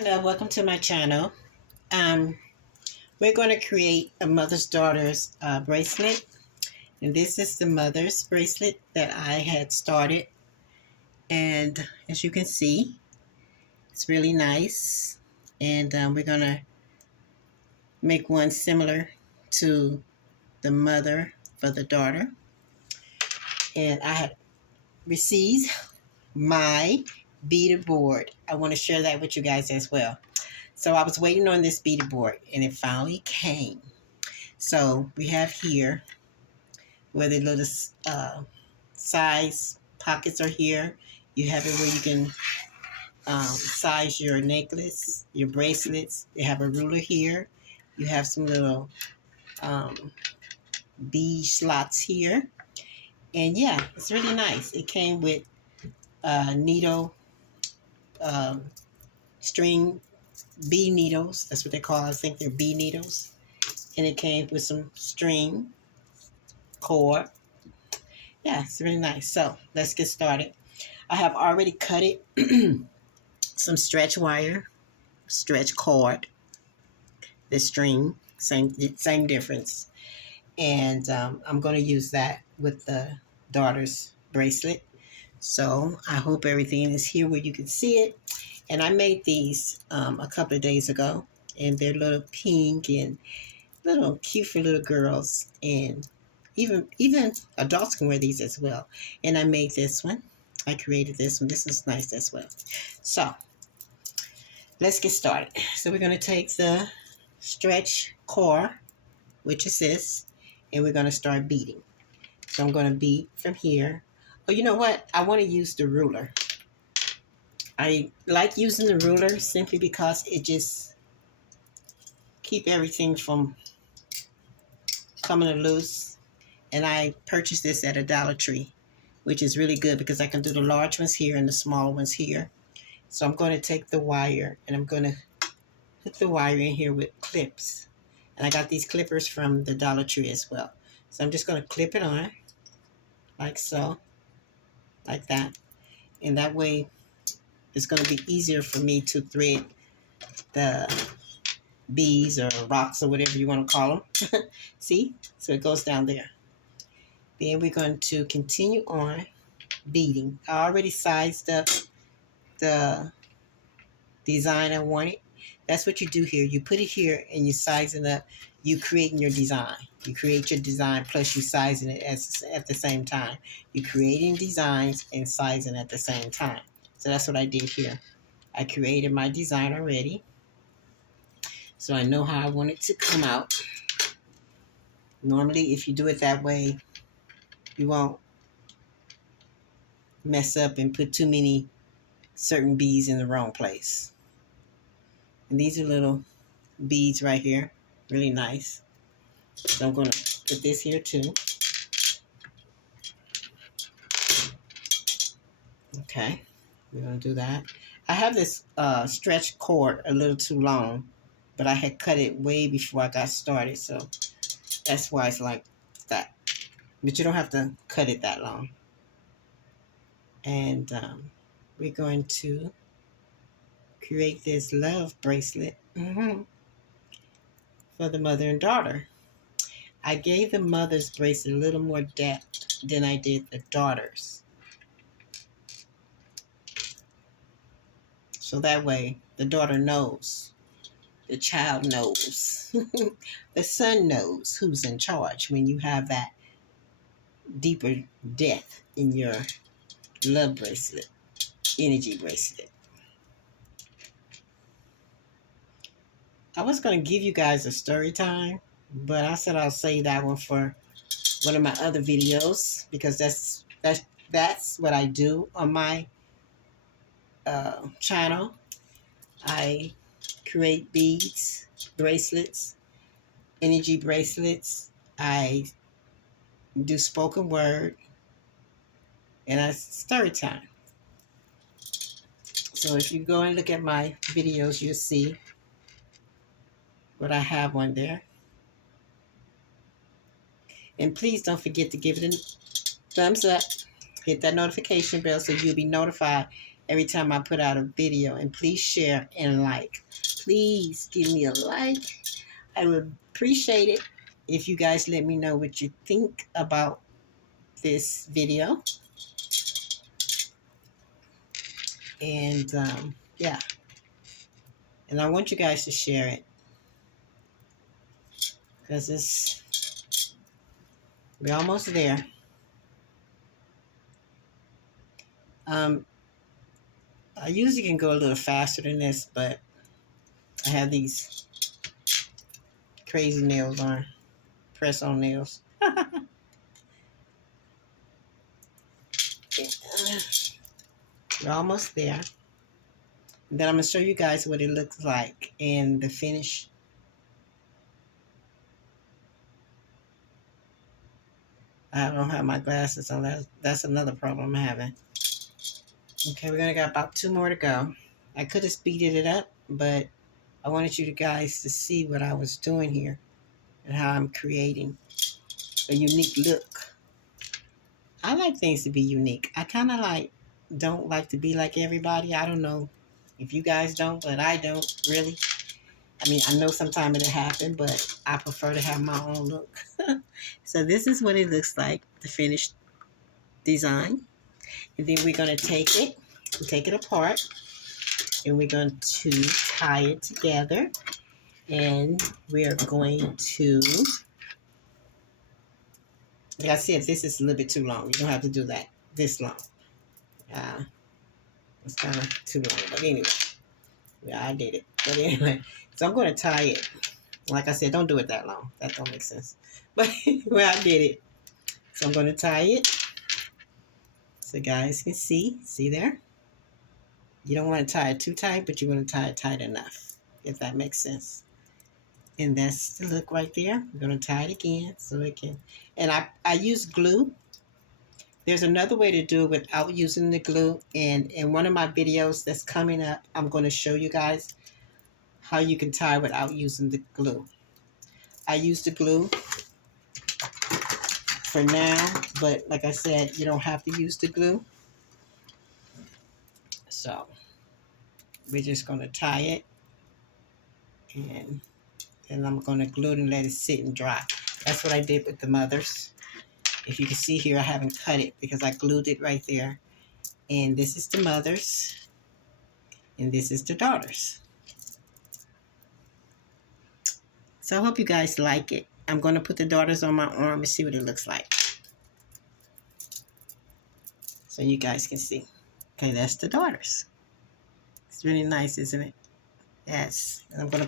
Hello, welcome to my channel. Um, we're going to create a mother's daughter's bracelet, and this is the mother's bracelet that I had started. And as you can see, it's really nice. And we're going to make one similar to the mother for the daughter. And I have received my beaded board. I want to share that with you guys as well. So I was waiting on this beaded board, and it finally came. So we have here where the little size pockets are here. You have it where you can size your necklace, your bracelets. They have a ruler here. You have some little bead slots here. And yeah, it's really nice. It came with needle um, string bead needles. That's what they call it. I think they're bead needles. And it came with some string cord. Yeah, it's really nice. So let's get started. I have already cut it some stretch wire, stretch cord, the string, same difference. And I'm going to use that with the daughter's bracelet. So I hope everything is here where you can see it. And I made these a couple of days ago, and they're little pink and little cute for little girls, and even adults can wear these as well. And I made this one. I created this one. This is nice as well. So let's get started. So we're going to take the stretch core, which is this, and we're going to start beading. So I'm going to bead from here. Oh, you know what? I want to use the ruler. I like using the ruler simply because it just keep everything from coming loose. And I purchased this at a Dollar Tree, which is really good because I can do the large ones here and the small ones here. So I'm going to take the wire and I'm going to put the wire in here with clips. And I got these clippers from the Dollar Tree as well. So I'm just going to clip it on like so, like that. And that way it's going to be easier for me to thread the beads or rocks or whatever you want to call them. See? So it goes down there. Then we're going to continue on beading. I already sized up the design I wanted. That's what you do here. You put it here and you size it up. You creating your design. You create your design plus you sizing it at the same time. You creating designs and sizing at the same time. So that's what I did here. I created my design already. So I know how I want it to come out. Normally, if you do it that way, you won't mess up and put too many certain beads in the wrong place. And these are little beads right here. Really nice. So I'm going to put this here too. Okay. We're going to do that. I have this stretch cord a little too long, but I had cut it way before I got started. So that's why it's like that. But you don't have to cut it that long. And we're going to create this love bracelet for the mother and daughter. I gave the mother's bracelet a little more depth than I did the daughter's. So that way the daughter knows, the child knows, the son knows who's in charge when you have that deeper depth in your love bracelet, energy bracelet. I was going to give you guys a story time, but I said I'll save that one for one of my other videos because that's what I do on my channel. I create beads, bracelets, energy bracelets. I do spoken word, and I story time. So if you go and look at my videos, you'll see what I have on there. And please don't forget to give it a thumbs up. Hit that notification bell so you'll be notified every time I put out a video. And please share and like. Please give me a like. I would appreciate it if you guys let me know what you think about this video. And yeah, and I want you guys to share it because we're almost there. I usually can go a little faster than this, but I have these crazy nails on, press-on nails. We're almost there. And then I'm going to show you guys what it looks like in the finish. I don't have my glasses on. That's another problem I'm having. Okay, we're going to got about 2 more to go. I could have speeded it up, but I wanted you guys to see what I was doing here and how I'm creating a unique look. I like things to be unique. I kind of don't like to be like everybody. I don't know if you guys don't, but I don't really. I mean, I know sometimes it'll happen, but I prefer to have my own look. So this is what it looks like, the finished design. And then we're going to take it apart, and we're going to tie it together. And we are going to, like I said, this is a little bit too long. You don't have to do that this long. It's kind of too long, but anyway. Yeah, I did it. But anyway, so I'm going to tie it. Like I said, don't do it that long. That don't make sense. But well, I did it. So I'm going to tie it so guys can see. See there? You don't want to tie it too tight, but you want to tie it tight enough, if that makes sense. And that's the look right there. I'm going to tie it again so it can. And I use glue. There's another way to do it without using the glue. And in one of my videos that's coming up, I'm going to show you guys how you can tie without using the glue. I use the glue for now, but like I said, you don't have to use the glue. So we're just going to tie it, and then I'm going to glue it and let it sit and dry. That's what I did with the mothers. If you can see here, I haven't cut it because I glued it right there. And this is the mothers, and this is the daughters. So I hope you guys like it. I'm going to put the daughters on my arm and see what it looks like, so you guys can see. Okay, that's the daughters. It's really nice, isn't it? Yes. And I'm going to